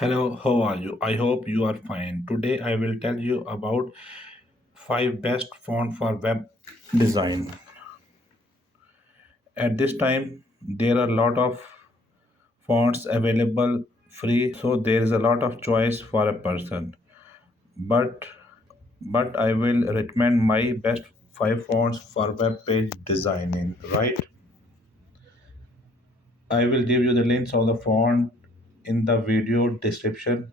Hello, how are you? I hope you are fine. Today I will tell you about 5 best font for web design. At this time there are a lot of fonts available free, so there is a lot of choice for a person. But I will recommend my best 5 fonts for web page designing, right? I will give you the links of the font in the video description.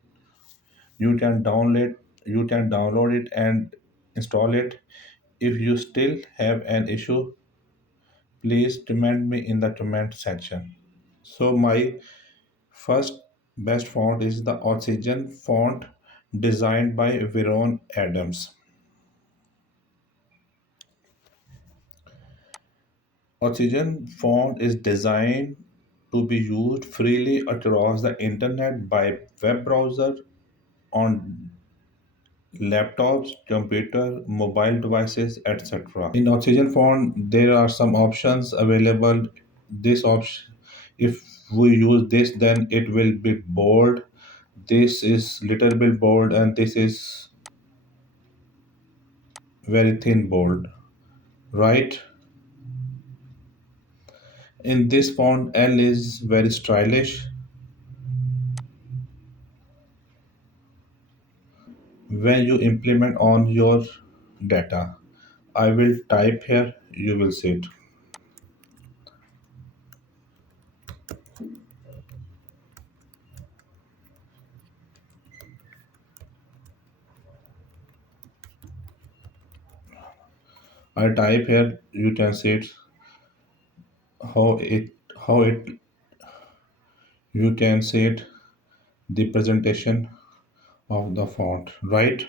You can download it and install it. If you still have an issue, please comment me in the comment section. So my first best font is the Oxygen font, designed by Veron Adams. Oxygen font is designed to be used freely across the internet by web browser, on laptops, computer, mobile devices, etc. In Oxygen font, there are some options available. This option, if we use this, then it will be bold. This is little bit bold, and this is very thin bold, right? In this font, L is very stylish. When you implement on your data, I will type here. You will see it. I type here. You can see it. How it you can see it, the presentation of the font, right?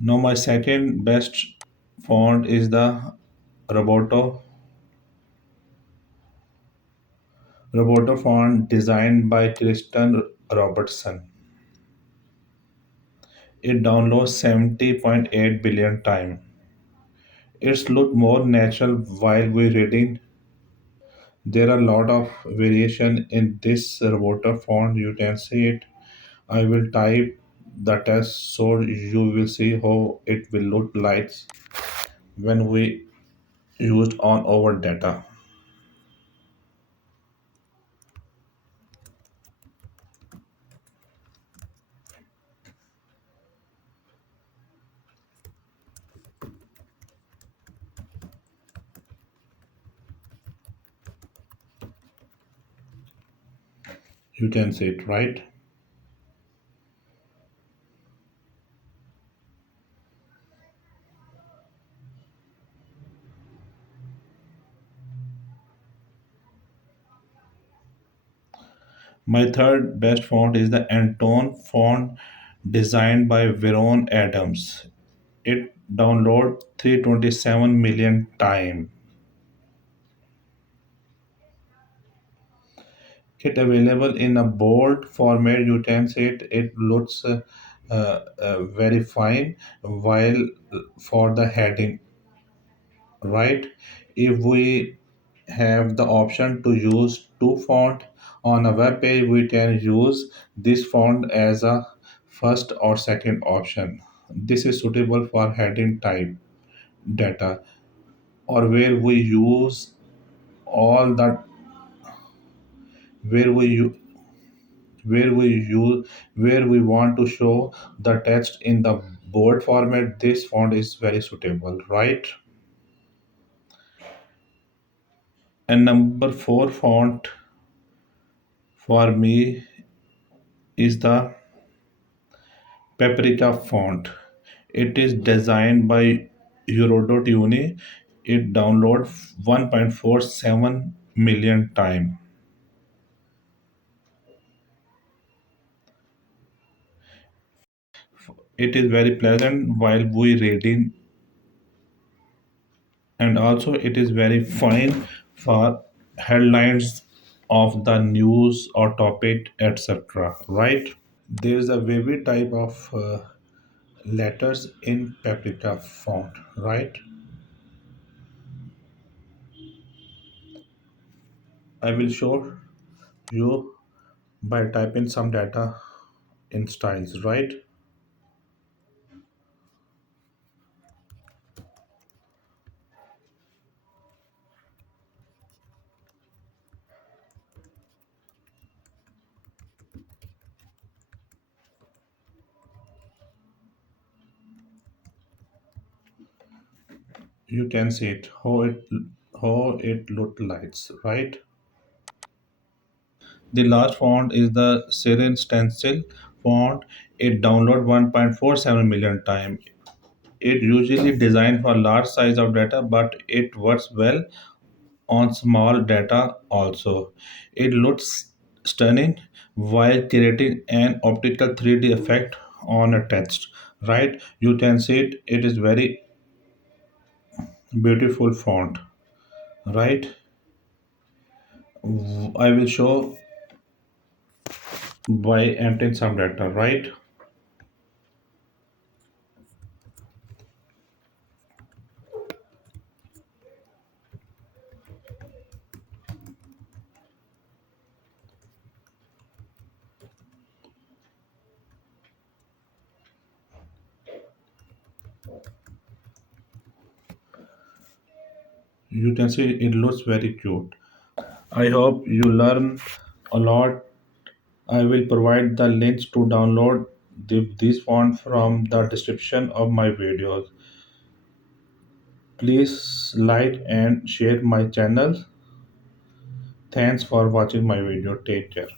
Now my second best font is the Roboto font, designed by Kristen Robertson. It downloads 70.8 billion times. It's look more natural while we reading. There are a lot of variation in this Roboto font. You can see it. I will type the test so you will see how it will look like when we used on our data. You can see it, right? My third best font is the Antone font, designed by Veron Adams. It downloaded 327 million time. It available in a bold format. You can see it. It looks very fine. While for the heading, right? If we have the option to use two font on a web page, we can use this font as a first or second option. This is suitable for heading type data, or where we use all the where we u- where we use where we want to show the text in the bold format. This font is very suitable, right? And number 4 font for me is the Paprika font. It is designed by Eurodot. It download 1.47 million time. It is very pleasant while we reading, and also it is very fine for headlines of the news or topic, etc. Right? There is a wavy type of letters in Paprika font, right? I will show you by typing some data in styles, right? You can see it how it look like, right? The large font is the Serif stencil font. It download 1.47 million times. It usually designed for large size of data, but it works well on small data also. It looks stunning while creating an optical 3D effect on a text. Right? You can see it. It is very beautiful font. Right? I will show by entering some data. Right? You can see it looks very cute. I hope you learn a lot. I will provide the links to download this font from the description of my videos. Please like and share my channel. Thanks for watching my video. Take care.